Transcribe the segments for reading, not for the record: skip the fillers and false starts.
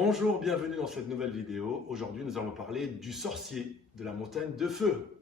Bonjour, bienvenue dans cette nouvelle vidéo. Aujourd'hui, nous allons parler du sorcier de la montagne de feu.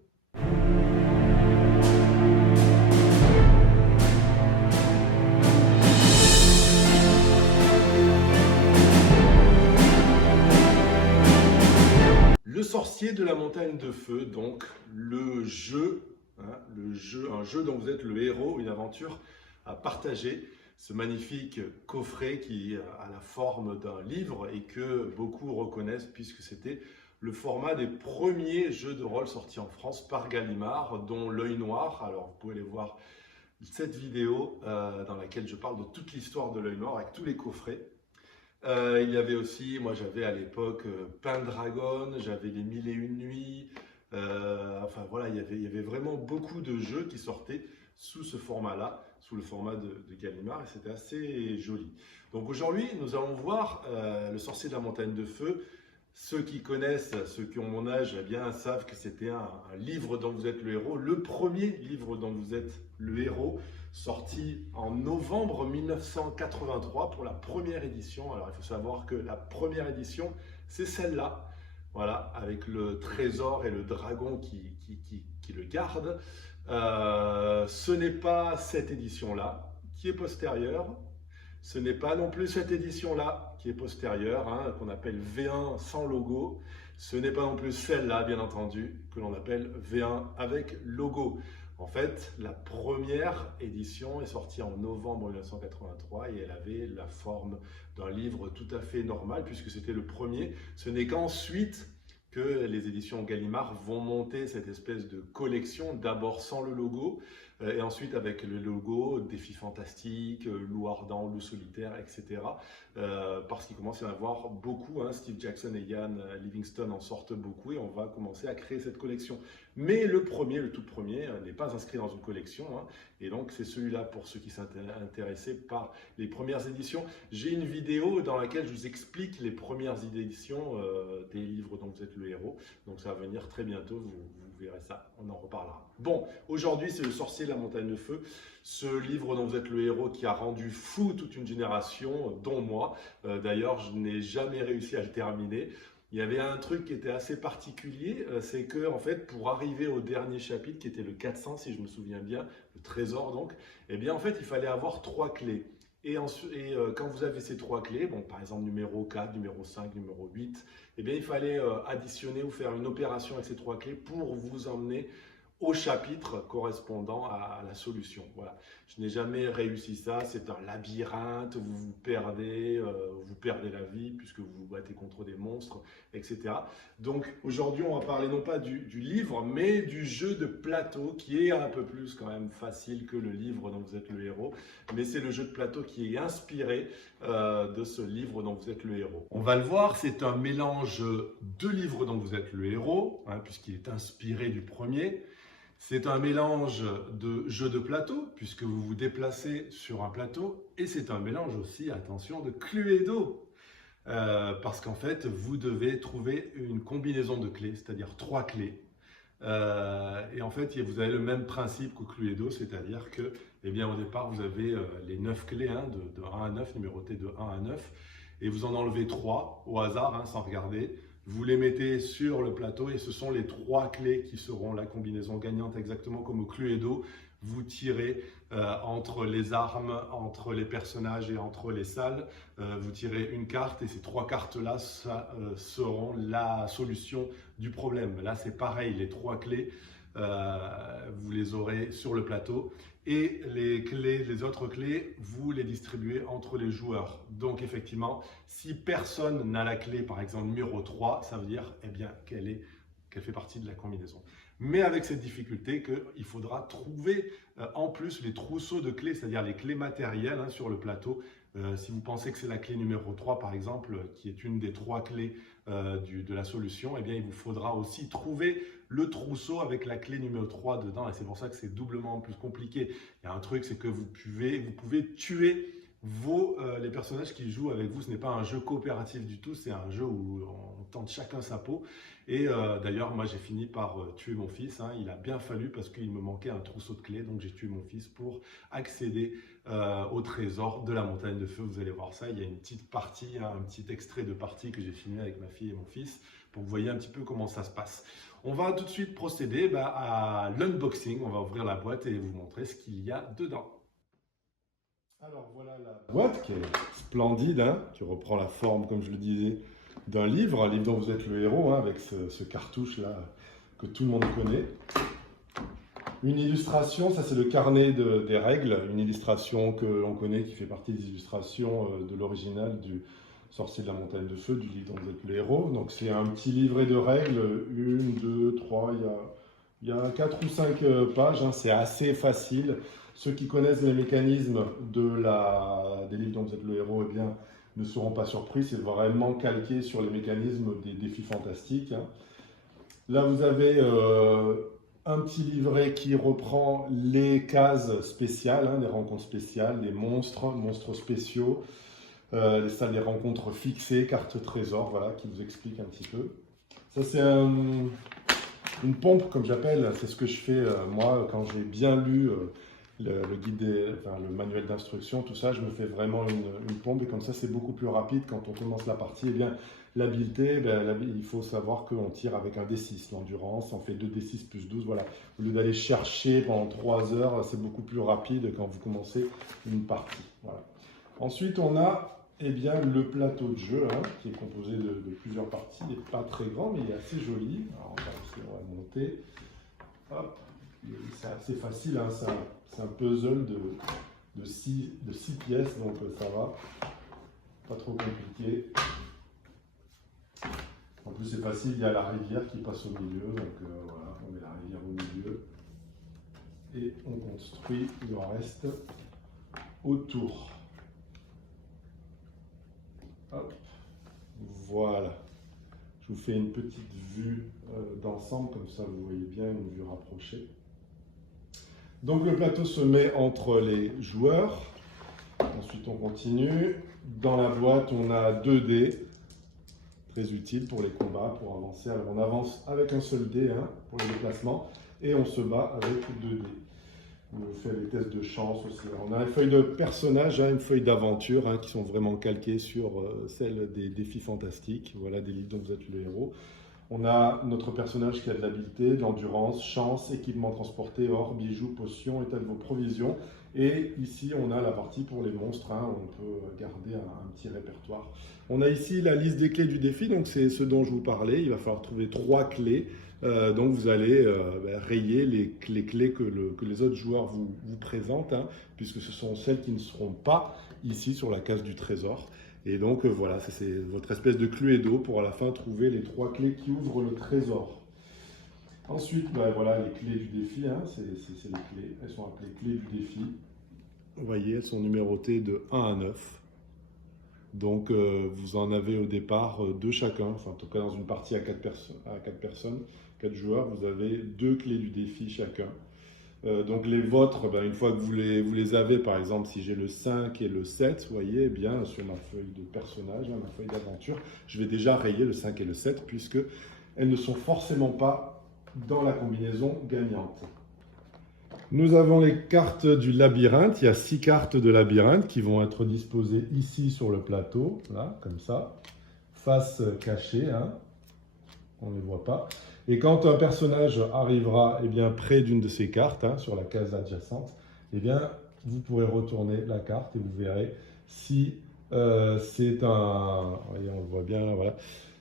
Le sorcier de la montagne de feu, donc le jeu, un jeu dont vous êtes le héros, une aventure à partager. Ce magnifique coffret qui a la forme d'un livre et que beaucoup reconnaissent puisque c'était le format des premiers jeux de rôle sortis en France par Gallimard, dont L'Œil Noir. Alors vous pouvez aller voir cette vidéo dans laquelle je parle de toute l'histoire de L'Œil Noir avec tous les coffrets. Il y avait aussi, moi j'avais à l'époque Pendragon, j'avais les Mille et Une Nuits, enfin voilà, il y avait vraiment beaucoup de jeux qui sortaient sous ce format-là, sous le format de Gallimard, et c'était assez joli. Donc aujourd'hui, nous allons voir Le Sorcier de la Montagne de Feu. Ceux qui connaissent, ceux qui ont mon âge, eh bien, savent que c'était un livre dont vous êtes le héros, le premier livre dont vous êtes le héros, sorti en novembre 1983 pour la première édition. Alors il faut savoir que la première édition, c'est celle-là, voilà, avec le trésor et le dragon qui le garde. Ce n'est pas cette édition-là qui est postérieure. Ce n'est pas non plus cette édition-là qui est postérieure, qu'on appelle V1 sans logo. Ce n'est pas non plus celle-là, bien entendu, que l'on appelle V1 avec logo. En fait, la première édition est sortie en novembre 1983 et elle avait la forme d'un livre tout à fait normal puisque c'était le premier. Ce n'est qu'ensuite que les éditions Gallimard vont monter cette espèce de collection, d'abord sans le logo, et ensuite avec le logo, Défi Fantastique, Loup Ardent, Loup Solitaire, etc. Parce qu'il commence à y en avoir beaucoup, Steve Jackson et Ian Livingstone en sortent beaucoup et on va commencer à créer cette collection. Mais le premier, le tout premier, n'est pas inscrit dans une collection, et donc c'est celui-là pour ceux qui sont intéressés par les premières éditions. J'ai une vidéo dans laquelle je vous explique les premières éditions des livres dont vous êtes le héros, donc ça va venir très bientôt, vous verrez ça, on en reparlera. Bon, aujourd'hui c'est Le Sorcier de la Montagne de Feu, ce livre dont vous êtes le héros qui a rendu fou toute une génération, dont moi. D'ailleurs, je n'ai jamais réussi à le terminer. Il y avait un truc qui était assez particulier, c'est que en fait, pour arriver au dernier chapitre, qui était le 400, si je me souviens bien, le trésor donc, eh bien en fait, il fallait avoir 3 clés. Et quand vous avez ces 3 clés, bon, par exemple numéro 4, numéro 5, numéro 8, eh bien il fallait additionner ou faire une opération avec ces 3 clés pour vous emmener au chapitre correspondant à la solution. Voilà. Je n'ai jamais réussi ça, c'est un labyrinthe, vous perdez la vie puisque vous vous battez contre des monstres, etc. Donc aujourd'hui on va parler non pas du livre, mais du jeu de plateau qui est un peu plus quand même facile que le livre dont vous êtes le héros, mais c'est le jeu de plateau qui est inspiré de ce livre dont vous êtes le héros. On va le voir, c'est un mélange de livres dont vous êtes le héros, puisqu'il est inspiré du premier. C'est un mélange de jeu de plateau, puisque vous vous déplacez sur un plateau, et c'est un mélange aussi, attention, de Cluedo, parce qu'en fait, vous devez trouver une combinaison de clés, c'est-à-dire 3 clés. Et en fait, vous avez le même principe qu'au Cluedo, c'est-à-dire que, eh bien, au départ, vous avez les 9 clés, de 1 à 9, numérotées de 1 à 9, et vous en enlevez 3 au hasard, sans regarder. Vous les mettez sur le plateau et ce sont les 3 clés qui seront la combinaison gagnante, exactement comme au Cluedo. Vous tirez entre les armes, entre les personnages et entre les salles. Vous tirez une carte et ces 3 cartes-là seront la solution du problème. Là, c'est pareil, les 3 clés, vous les aurez sur le plateau. Et les autres clés, vous les distribuez entre les joueurs. Donc effectivement, si personne n'a la clé, par exemple numéro 3, ça veut dire eh bien, qu'elle fait partie de la combinaison. Mais avec cette difficulté qu'il faudra trouver en plus les trousseaux de clés, c'est-à-dire les clés matérielles sur le plateau. Si vous pensez que c'est la clé numéro 3, par exemple, qui est une des 3 clés de la solution, eh bien, il vous faudra aussi trouver le trousseau avec la clé numéro 3 dedans. Et c'est pour ça que c'est doublement plus compliqué. Il y a un truc, c'est que vous pouvez tuer les personnages qui jouent avec vous. Ce n'est pas un jeu coopératif du tout, c'est un jeu où on tente chacun sa peau. Et d'ailleurs, moi j'ai fini par tuer mon fils, hein. Il a bien fallu parce qu'il me manquait un trousseau de clés, donc j'ai tué mon fils pour accéder au trésor de la montagne de feu. Vous allez voir ça, il y a une petite partie, hein, un petit extrait de partie que j'ai filmé avec ma fille et mon fils pour que vous voyez un petit peu comment ça se passe. On va tout de suite procéder à l'unboxing. On va ouvrir la boîte et vous montrer ce qu'il y a dedans. Alors voilà la boîte qui est splendide, hein. Tu reprends la forme, comme je le disais, d'un livre, un livre dont vous êtes le héros, hein, avec ce cartouche-là que tout le monde connaît. Une illustration, ça c'est le carnet des règles, une illustration que l'on connaît qui fait partie des illustrations de l'original du Sorcier de la montagne de feu, du livre dont vous êtes le héros. Donc c'est un petit livret de règles, 1, 2, 3, il y a 4 ou 5 pages, hein, c'est assez facile. Ceux qui connaissent les mécanismes des livres dont vous êtes le héros, eh bien, ne seront pas surpris, c'est vraiment calqué sur les mécanismes des défis fantastiques, hein. Là, vous avez un petit livret qui reprend les cases spéciales, hein, les rencontres spéciales, les monstres spéciaux, les salles des rencontres fixées, cartes trésor, voilà, qui vous explique un petit peu. Ça, c'est une pompe, comme j'appelle, c'est ce que je fais moi quand j'ai bien lu le guide, le manuel d'instruction, tout ça, je me fais vraiment une pompe et comme ça c'est beaucoup plus rapide quand on commence la partie. Eh bien, l'habileté, il faut savoir qu'on tire avec un D6, l'endurance, on fait 2D6 plus 12, voilà. Au lieu d'aller chercher pendant 3 heures, c'est beaucoup plus rapide quand vous commencez une partie. Voilà. Ensuite, on a bien, le plateau de jeu, hein, qui est composé de plusieurs parties. Il n'est pas très grand, mais il est assez joli. Alors, on va monter. Hop. C'est assez facile, hein, c'est un puzzle de 6 pièces, donc ça va, pas trop compliqué. En plus c'est facile, il y a la rivière qui passe au milieu, donc voilà, on met la rivière au milieu et on construit le reste autour. Hop. Voilà, je vous fais une petite vue d'ensemble, comme ça vous voyez bien, une vue rapprochée. Donc le plateau se met entre les joueurs. Ensuite on continue. Dans la boîte on a 2 dés, très utiles pour les combats, pour avancer. Alors on avance avec un seul dé, hein, pour les déplacements et on se bat avec 2 dés. On fait les tests de chance aussi. Alors, on a une feuille de personnage, hein, une feuille d'aventure, hein, qui sont vraiment calquées sur celle des défis fantastiques. Voilà, des livres dont vous êtes le héros. On a notre personnage qui a de l'habileté, de l'endurance, chance, équipement transporté, or, bijoux, potions, état de vos provisions. Et ici, on a la partie pour les monstres, hein, où on peut garder un petit répertoire. On a ici la liste des clés du défi, donc c'est ce dont je vous parlais. Il va falloir trouver 3 clés. Donc vous allez rayer les clés que les autres joueurs vous présentent, hein, puisque ce sont celles qui ne seront pas ici sur la case du trésor. Et donc voilà, c'est votre espèce de cluedo pour à la fin trouver les 3 clés qui ouvrent le trésor. Ensuite, voilà les clés du défi, hein, c'est les clés, elles sont appelées clés du défi. Vous voyez, elles sont numérotées de 1 à 9. Donc vous en avez au départ 2 chacun, enfin en tout cas dans une partie à 4 personnes, 4 joueurs, vous avez 2 clés du défi chacun. Donc les vôtres, une fois que vous les avez, par exemple, si j'ai le 5 et le 7, vous voyez, eh bien, sur ma feuille de personnage, ma feuille d'aventure, je vais déjà rayer le 5 et le 7, puisque elles ne sont forcément pas dans la combinaison gagnante. Nous avons les cartes du labyrinthe. Il y a 6 cartes de labyrinthe qui vont être disposées ici sur le plateau, là, comme ça, face cachée, hein. On ne les voit pas. Et quand un personnage arrivera près d'une de ces cartes, hein, sur la case adjacente, vous pourrez retourner la carte et vous verrez si c'est un... Voyez, on le voit bien là, voilà.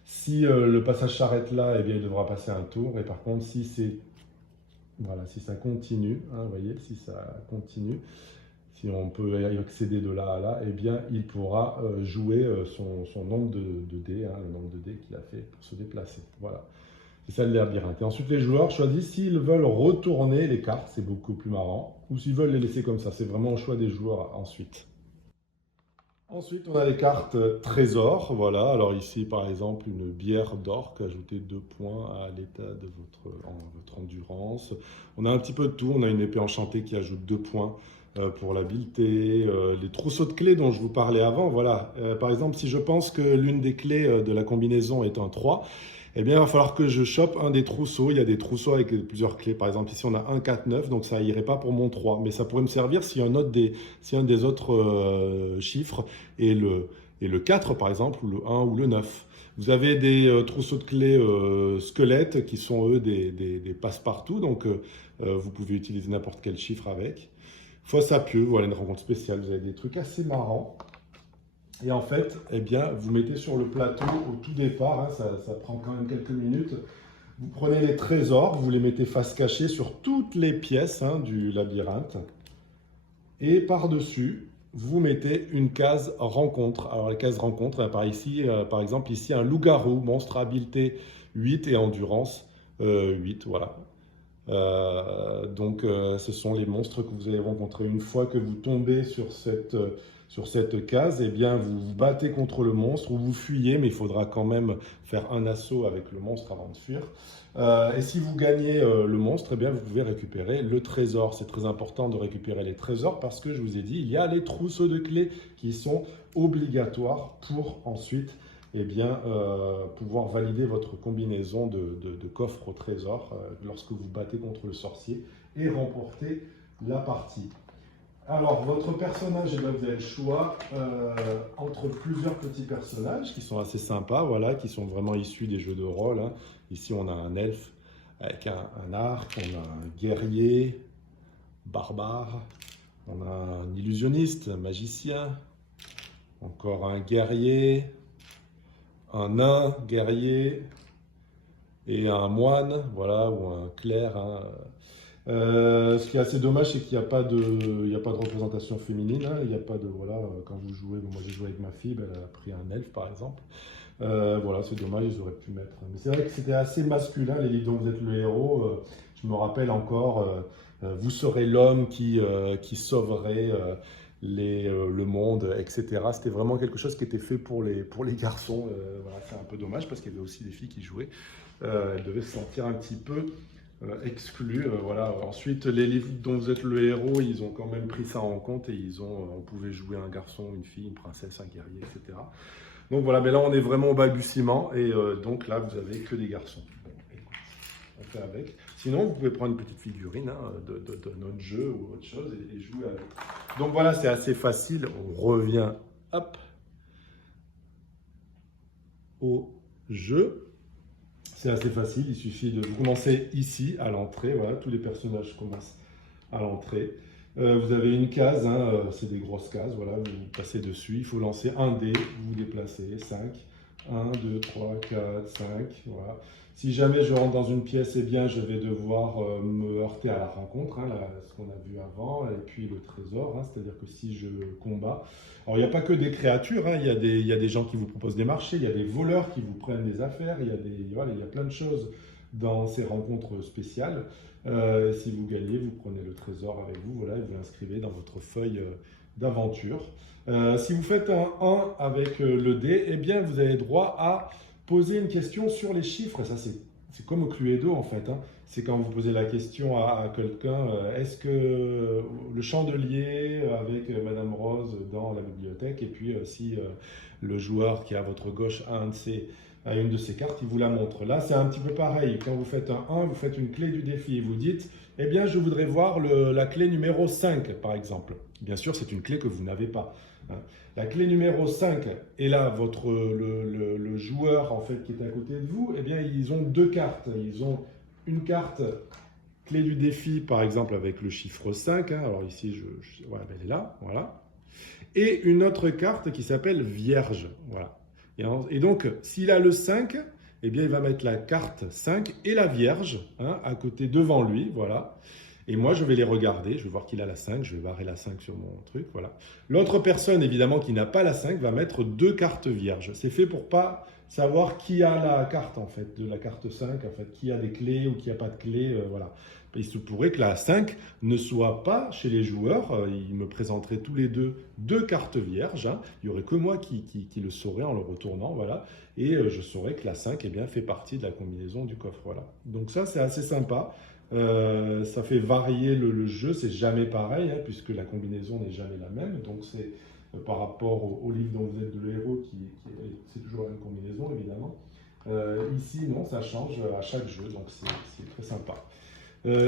Si le passage s'arrête là, il devra passer un tour. Et par contre, si c'est... Voilà, si ça continue, hein, vous voyez, si ça continue, si on peut accéder de là à là, il pourra jouer son nombre de dés, hein, le nombre de dés qu'il a fait pour se déplacer. Voilà, c'est ça le labyrinthe. Et ensuite, les joueurs choisissent s'ils veulent retourner les cartes, c'est beaucoup plus marrant, ou s'ils veulent les laisser comme ça. C'est vraiment au choix des joueurs ensuite. Ensuite, on a les cartes trésors. Voilà, alors ici, par exemple, une bière d'orque, ajoutez 2 points à l'état de votre endurance. On a un petit peu de tout. On a une épée enchantée qui ajoute 2 points pour l'habileté, les trousseaux de clés dont je vous parlais avant. Voilà. Par exemple, si je pense que l'une des clés de la combinaison est un 3, eh bien, il va falloir que je chope un des trousseaux. Il y a des trousseaux avec plusieurs clés. Par exemple, ici, on a 1, 4, 9, donc ça irait pas pour mon 3. Mais ça pourrait me servir si un des autres chiffres est le 4, par exemple, ou le 1 ou le 9. Vous avez des trousseaux de clés squelettes qui sont, eux, des passe-partout. Donc, vous pouvez utiliser n'importe quel chiffre avec. Fausse à pieux, voilà une rencontre spéciale. Vous avez des trucs assez marrants. Et en fait, eh bien, vous mettez sur le plateau au tout départ, hein, ça prend quand même quelques minutes. Vous prenez les trésors, vous les mettez face cachée sur toutes les pièces hein, du labyrinthe. Et par-dessus, vous mettez une case rencontre. Alors, la case rencontre, par exemple, ici, un loup-garou, monstre habileté 8 et endurance 8. Voilà. Ce sont les monstres que vous allez rencontrer. Une fois que vous tombez sur cette case, eh bien, vous vous battez contre le monstre ou vous fuyez, mais il faudra quand même faire un assaut avec le monstre avant de fuir. Et si vous gagnez le monstre, eh bien, vous pouvez récupérer le trésor. C'est très important de récupérer les trésors parce que je vous ai dit, il y a les trousseaux de clés qui sont obligatoires pour ensuite eh bien, pouvoir valider votre combinaison de coffres au trésor lorsque vous battez contre le sorcier et remporter la partie. Alors, votre personnage, eh bien, vous avez le choix entre plusieurs petits personnages qui sont assez sympas, voilà, qui sont vraiment issus des jeux de rôle. Hein. Ici, on a un elfe avec un arc, on a un guerrier, barbare, on a un illusionniste, un magicien, encore un guerrier, un nain guerrier et un moine, voilà, ou un clerc. Hein. Ce qui est assez dommage, c'est qu'il n'y a pas de représentation féminine. Hein. Il n'y a pas de, voilà, quand vous jouez, moi j'ai joué avec ma fille, elle a pris un elfe par exemple. Voilà, c'est dommage, ils auraient pu mettre. Mais c'est vrai que c'était assez masculin, les livres dont vous êtes le héros. Je me rappelle encore, vous serez l'homme qui sauverait le monde, etc. C'était vraiment quelque chose qui était fait pour les garçons. Voilà, c'est un peu dommage parce qu'il y avait aussi des filles qui jouaient. Elles devaient se sentir un petit peu exclues. Voilà. Ensuite, les livres dont vous êtes le héros, ils ont quand même pris ça en compte et on pouvait jouer un garçon, une fille, une princesse, un guerrier, etc. Donc voilà, mais là on est vraiment au balbutiement et donc là vous avez que des garçons. Bon, écoute, on fait avec. Sinon, vous pouvez prendre une petite figurine hein, de notre jeu ou autre chose et jouer avec. Donc voilà, c'est assez facile. On revient, hop, au jeu. C'est assez facile, il suffit de vous commencer ici, à l'entrée. Voilà, tous les personnages commencent à l'entrée. Vous avez une case, hein, c'est des grosses cases, voilà, vous passez dessus. Il faut lancer un dé, vous vous déplacez, 5. 1, 2, 3, 4, 5, voilà. Si jamais je rentre dans une pièce, eh bien, je vais devoir me heurter à la rencontre, hein, ce qu'on a vu avant, et puis le trésor, hein, c'est-à-dire que si je combats... Alors, il n'y a pas que des créatures, hein, il y a des gens qui vous proposent des marchés, il y a des voleurs qui vous prennent des affaires, voilà, il y a plein de choses dans ces rencontres spéciales. Si vous gagnez, vous prenez le trésor avec vous, voilà, et vous l'inscrivez dans votre feuille d'aventure. Si vous faites un 1 avec le dé, eh bien, vous avez droit à poser une question sur les chiffres. Ça, c'est comme au Cluedo, en fait. Hein. C'est quand vous posez la question à quelqu'un, est-ce que le chandelier avec Madame Rose dans la bibliothèque, et puis si le joueur qui est à votre gauche a une de ces cartes, il vous la montre. Là, c'est un petit peu pareil. Quand vous faites un 1, vous faites une clé du défi et vous dites, eh bien, je voudrais voir la clé numéro 5, par exemple. Bien sûr, c'est une clé que vous n'avez pas. La clé numéro 5, et là, le joueur en fait, qui est à côté de vous, eh bien, ils ont deux cartes. Ils ont une carte clé du défi, par exemple, avec le chiffre 5. Hein. Alors ici, voilà, elle est là, voilà. Et une autre carte qui s'appelle Vierge. Voilà. Et donc, s'il a le 5, eh bien, il va mettre la carte 5 et la Vierge hein, à côté devant lui, voilà. Et moi, je vais les regarder, je vais voir qu'il a la 5, je vais barrer la 5 sur mon truc, voilà. L'autre personne, évidemment, qui n'a pas la 5, va mettre deux cartes vierges. C'est fait pour pas savoir qui a la carte, en fait, de la carte 5, en fait, qui a des clés ou qui n'a pas de clés, voilà. Il se pourrait que la 5 ne soit pas chez les joueurs, ils me présenteraient tous les deux cartes vierges, hein. Il n'y aurait que moi qui le saurais en le retournant, voilà. Et je saurais que la 5 eh bien, fait partie de la combinaison du coffre, voilà. Donc ça, c'est assez sympa. Ça fait varier le jeu, c'est jamais pareil, hein, puisque la combinaison n'est jamais la même. Donc c'est par rapport au livre dont vous êtes le héros, c'est toujours la même combinaison, évidemment. Ici, non, ça change à chaque jeu, donc c'est très sympa.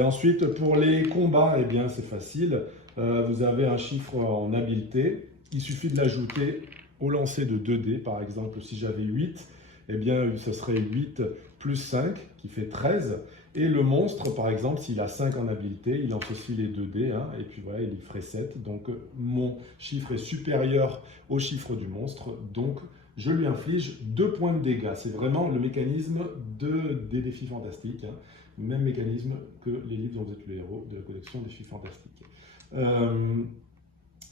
Ensuite, pour les combats, eh bien, c'est facile. Vous avez un chiffre en habileté. Il suffit de l'ajouter au lancer de 2 dés. Par exemple, si j'avais 8, eh bien, ce serait 8 plus 5, qui fait 13. Et le monstre, par exemple, s'il a 5 en habileté, il lance aussi les 2 dés, hein, et puis voilà, il y ferait 7. Donc, mon chiffre est supérieur au chiffre du monstre. Donc, je lui inflige 2 points de dégâts. C'est vraiment le mécanisme des défis fantastiques, hein. Même mécanisme que les livres dont vous êtes le héros de la collection Défis Fantastiques.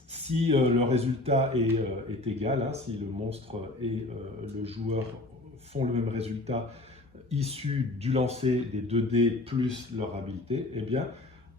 Si le résultat est égal, hein, si le monstre et le joueur font le même résultat issu du lancer des 2 dés plus leur habileté, eh bien,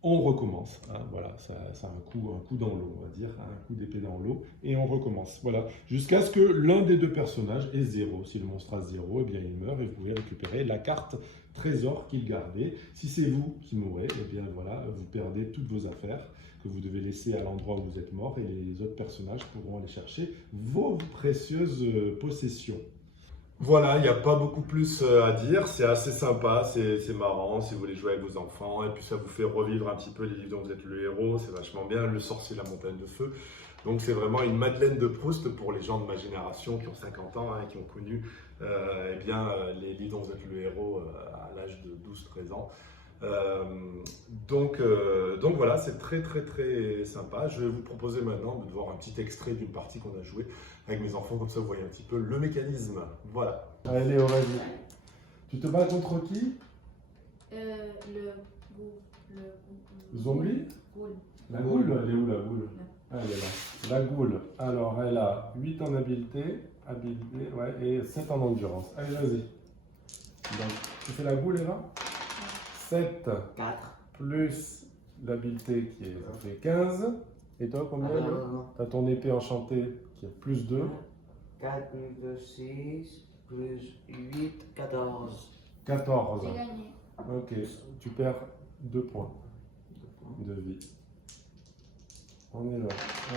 on recommence. Hein, voilà, ça a un coup dans l'eau, on va dire, hein, un coup d'épée dans l'eau, et on recommence. Voilà, jusqu'à ce que l'un des 2 personnages ait 0. Si le monstre a 0, eh bien, il meurt et vous pouvez récupérer la carte trésor qu'il gardait. Si c'est vous qui mourrez, eh bien voilà, vous perdez toutes vos affaires que vous devez laisser à l'endroit où vous êtes mort, et les autres personnages pourront aller chercher vos précieuses possessions. Voilà, il n'y a pas beaucoup plus à dire, c'est assez sympa, c'est marrant si vous voulez jouer avec vos enfants, et puis ça vous fait revivre un petit peu les livres dont vous êtes le héros, c'est vachement bien, Le Sorcier, la Montagne de Feu. Donc c'est vraiment une Madeleine de Proust pour les gens de ma génération qui ont 50 ans, hein, et qui ont connu les livres dont vous êtes le héros à l'âge de 12-13 ans. Euh, donc voilà, c'est très très très sympa. Je vais vous proposer maintenant de voir un petit extrait d'une partie qu'on a jouée avec mes enfants, comme ça vous voyez un petit peu le mécanisme. Voilà. Allez Léo, vas-y. Tu te bats contre qui? Le zombie? La goule, elle est où la goule? Ah, elle est là. La goule, alors elle a 8 en habileté, ouais, et 7 en endurance. Allez, vas-y. Donc, tu fais la goule, Eva? 7 4. plus l'habileté qui est, ça fait 15. Et toi, combien? Tu as ton épée enchantée qui est plus 2. 4 plus 2, 6, plus 8, 14. 14. J'ai gagné. Ok, tu perds 2 points de vie. On est là.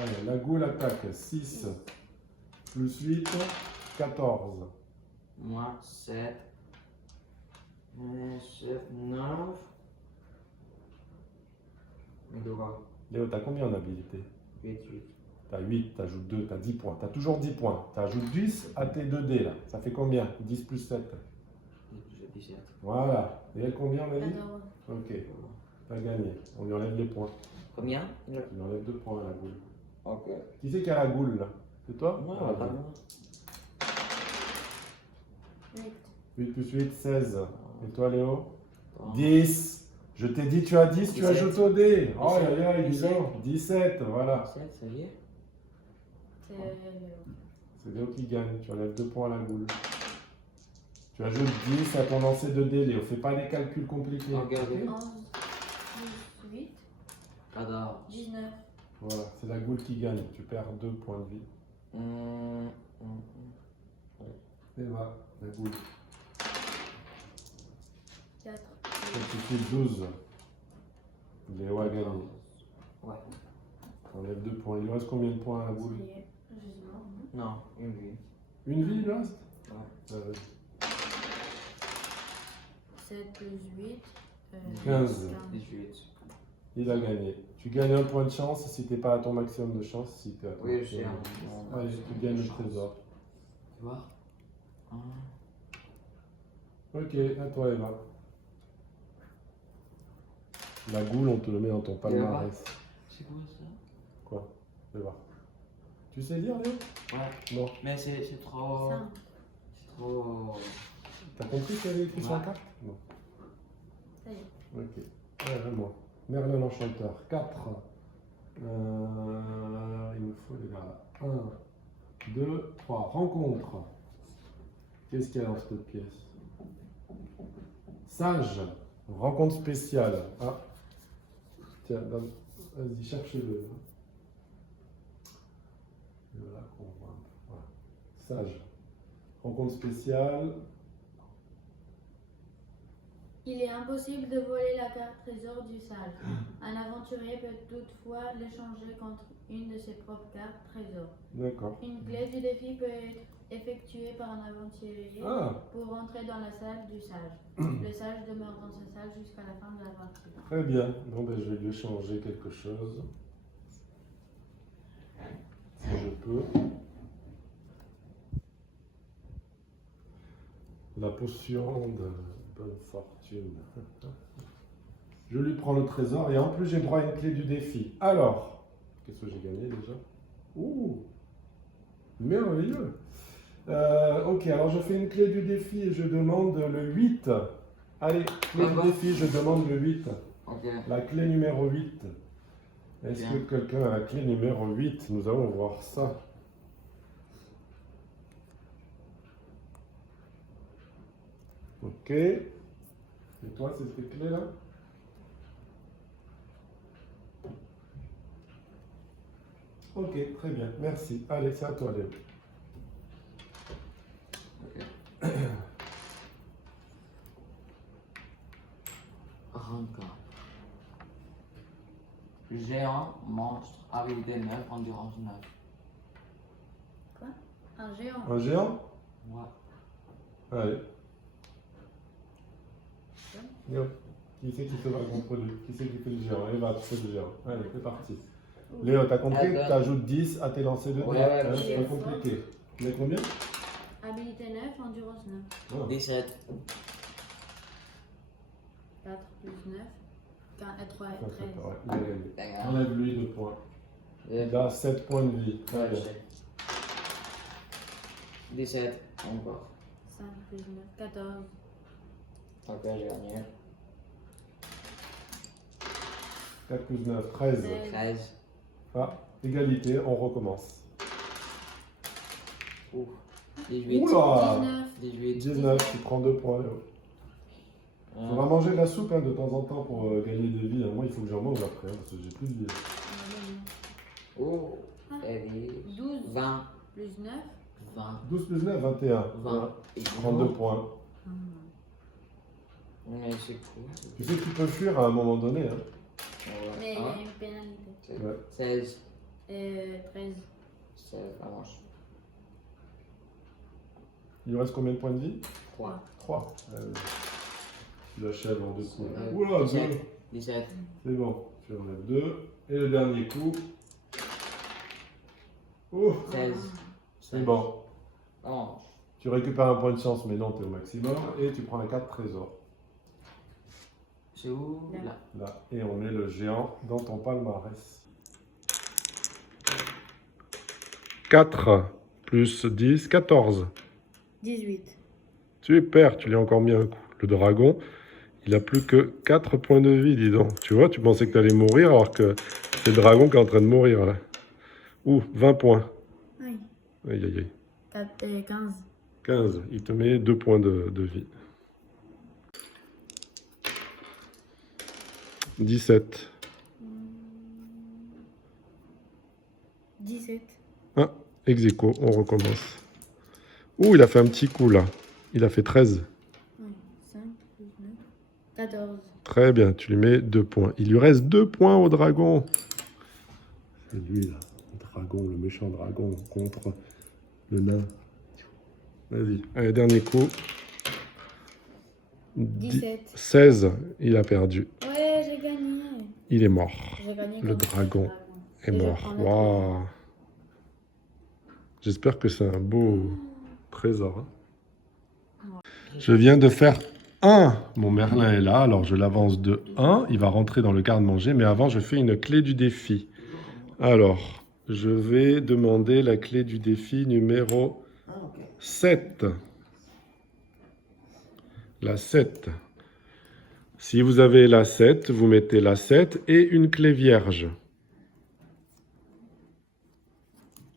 Allez, la goule attaque. 6 plus 8, 14. Moi, 7. 7, 9. Et droit. Léo, t'as combien en habilité? 8, 8. T'as 8, t'ajoutes 2, t'as 10 points. T'as toujours 10 points. T'ajoutes 10 à tes 2 dés là. Ça fait combien? 10 plus 7. J'ai 17. Voilà. Et elle combien on a dit? 14. Ok, t'as gagné. On lui enlève les points. Combien? On lui enlève 2 points à la goule. Ok. Qui c'est qui a la goule là? C'est toi? Moi, Ah, pas ok. moi. 8. 8 plus 8, 16. Et toi Léo? Bon. 10. Je t'ai dit tu as 10, tu 17. ajoutes au dé. Oh là là, 17. dis donc. 17, voilà. 7, ça y est. C'est C'est Léo qui gagne. Tu enlèves 2 points à la goule. Tu ajoutes 10 à ton lancer de dés, Léo. Fais pas des calculs compliqués. Regardez. 11 plus 8, 14. 19. Voilà, c'est la goule qui gagne. Tu perds 2 points de vie. Et voilà, la goule. 4. Donc tu fais 12. Léo a gagné. Ouais. Enlève 2 points. Il lui reste combien de points à la boule? Je sais pas. Non, une vie. Une vie, il lui reste? Ouais. 7 plus 8. 15. 18. Il a gagné. Tu gagnes 1 point de chance si t'es pas à ton maximum de chance. Si t'es à ton Oui, je maximum. sais. Allez, tu gagnes le trésor. Tu vois? Ok, à toi Eva. La goule, on te le met dans ton palmarès. C'est quoi ça? Quoi? Eva. Tu sais lire, Léo? Ouais. Non. Mais c'est trop. 5. C'est trop. T'as compris qu'il y avait écrit sur la Ouais. carte? Non. Ça y est. Ok. Ouais, moi. Merlin l'Enchanteur. 4. Il me faut les gars. 1, 2, 3. Rencontre. Qu'est-ce qu'il y a dans cette pièce? Sage. Rencontre spéciale. Ah. Tiens, vas-y, cherchez-le. Voilà, voilà. Sage. Rencontre spéciale. Il est impossible de voler la carte trésor du sage. Un aventurier peut toutefois l'échanger contre une de ses propres cartes trésor. D'accord. Une clé du défi peut être effectuée par un aventurier Ah, pour entrer dans la salle du sage. Le sage demeure dans sa salle jusqu'à la fin de la partie. très bien. Bon, ben, je vais lui changer quelque chose. Si je peux. La potion de bonne fortune. Je lui prends le trésor et en plus j'ai droit à une clé du défi. Alors, qu'est-ce que j'ai gagné déjà? Ouh, merveilleux. Ok, alors je fais une clé du défi et je demande le 8. Allez, clé du défi, je demande le 8. Ok. La clé numéro 8. Est-ce Bien. que quelqu'un a la clé numéro 8? Nous allons voir ça. Ok. Et toi, c'est tes clés là? Ok, très bien, merci. Allez, c'est à toi, Léo. Ok. Rancard. Géant, monstre, habilité 9, endurance 9. Quoi? Un géant. Un géant? Ouais. Allez. Léo, qui c'est qui se bat contre lui? Qui c'est qui fait le géant? Eva, tu fais le géant. Allez, c'est parti. Léo, t'as compris? Attends. T'ajoutes 10 à tes lancers de dés. Ouais, Hein, ouais, c'est ouais. pas compliqué. Tu mets combien? Habilité 9, endurance 9. Ah, 17. 4 plus 9. 3 et ça, c'est 13. pareil. Il a gagné. D'accord. Enlève-lui 2 points. Il a 7 points de vie. Très Ouais, bien. je sais. 17. Encore. 5 plus 9. 14. Ok, j'ai gagné. 4 plus 9, 13. 13. Ah, égalité, on recommence. Ouf. 18. Oula! 19. 18. 19, tu prends 2 points, Léo. On va manger de la soupe hein, de temps en temps pour gagner des vies. Moi, il faut que j'en mange après, hein, parce que j'ai plus de vie. Oh. Ah. 12. 20. Plus 9. 20. 12 plus 9, 21. 20. Tu prends 2 points. Mais c'est cool. Tu sais que tu peux fuir à un moment donné. Hein. Mais il y Hein? a une pénalité. Ouais. 16. 13. 16, la manche. Il lui reste combien de points de vie? 3. 3. Tu l'achèves en 2 coups. Ouais. Oula, 17. 2. 17. C'est bon. Tu enlèves 2. Et le dernier coup. Oh, 16. c'est bon. La manche. Tu récupères un point de chance, mais non, tu es au maximum. Et tu prends la carte trésor. C'est où? Là. Là. Là. Et on met le géant dans ton palmarès. 4 plus 10, 14. 18. Super, tu lui as encore mis un coup. Le dragon, il a plus que 4 points de vie, dis donc. Tu vois, tu pensais que tu allais mourir alors que c'est le dragon qui est en train de mourir là. Ouh, 20 points. Oui. Aïe, aïe, aïe. 4 et 15. 15, il te met 2 points de vie. 17. 17. Ah, ex aequo, on recommence. Ouh, il a fait un petit coup là. Il a fait 13. Oui. 5 plus 9. 14. Très bien, tu lui mets 2 points. Il lui reste 2 points au dragon. C'est lui là, le dragon, le méchant dragon contre le nain. Vas-y, allez, dernier coup. 17. 16, il a perdu. Ouais, j'ai gagné. Il est mort. J'ai gagné Le comme dragon est Et je mort. prends le Waouh. J'espère que c'est un beau trésor. Hein. Je viens de faire 1. Mon Merlin est là, alors je l'avance de 1. Il va rentrer dans le garde-manger, mais avant, je fais une clé du défi. Alors, je vais demander la clé du défi numéro 7. La 7. Si vous avez la 7, vous mettez la 7 et une clé vierge.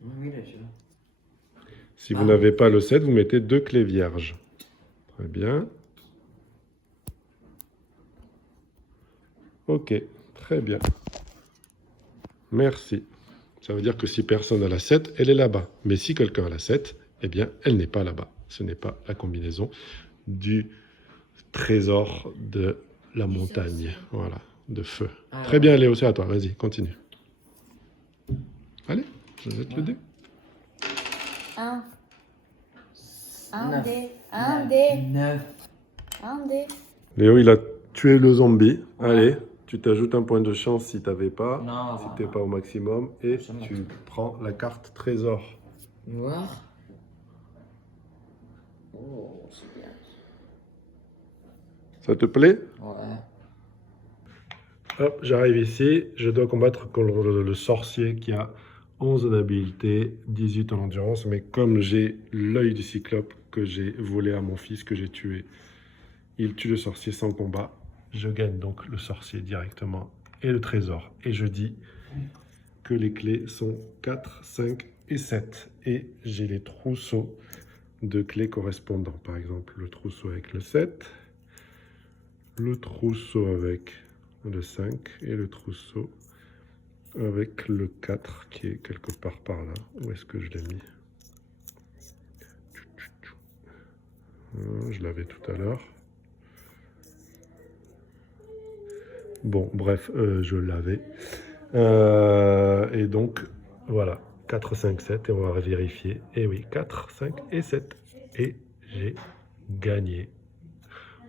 Oui, là, je suis là. Si vous n'avez pas le 7, vous mettez 2 clés vierges. Très bien. Ok, très bien. Merci. Ça veut dire que si personne n'a la 7, elle est là-bas. Mais si quelqu'un a la 7, eh bien, elle n'est pas là-bas. Ce n'est pas la combinaison du trésor de la montagne. Voilà, de feu. Alors. Très bien, Léo, c'est à toi. Vas-y, continue. Allez, je jette le dé. Un Neuf. dé. Un dé. 9. Un dé. Léo, il a tué le zombie. Ouais. Allez, tu t'ajoutes un point de chance si tu n'avais pas. Non, Si non, tu n'es non. pas au maximum. Et C'est bon. tu prends la carte trésor. Voir. Oh, c'est bien. Ça te plaît? Ouais. Hop, j'arrive ici. Je dois combattre contre le sorcier qui a 11 en habileté, 18 en endurance. Mais comme j'ai l'œil du cyclope que j'ai volé à mon fils, que j'ai tué, il tue le sorcier sans combat. Je gagne donc le sorcier directement et le trésor. Et je dis que les clés sont 4, 5 et 7. Et j'ai les trousseaux de clés correspondants. Par exemple, le trousseau avec le 7, le trousseau avec le 5 et le trousseau avec le 4 qui est quelque part par là. Où est-ce que je l'ai mis? Je l'avais tout à l'heure. Bon, bref, je l'avais. Et donc, voilà, 4, 5, 7, et on va vérifier. Et oui, 4, 5 et 7. Et j'ai gagné.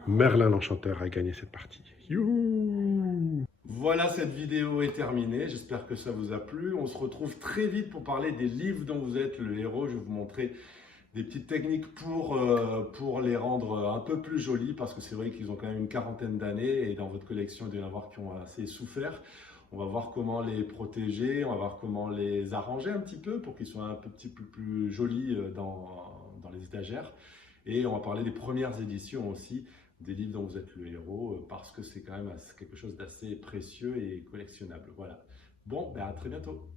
Merlin l'Enchanteur a gagné cette partie. Youhou! Voilà, cette vidéo est terminée. J'espère que ça vous a plu. On se retrouve très vite pour parler des livres dont vous êtes le héros. Je vais vous montrer des petites techniques pour les rendre un peu plus jolis, parce que c'est vrai qu'ils ont quand même une quarantaine d'années et dans votre collection, il doit y en avoir qui ont assez souffert. On va voir comment les protéger, on va voir comment les arranger un petit peu pour qu'ils soient un petit peu plus jolis dans les étagères. Et on va parler des premières éditions aussi, des livres dont vous êtes le héros, parce que c'est quand même quelque chose d'assez précieux et collectionnable. Voilà. Bon, ben à très bientôt.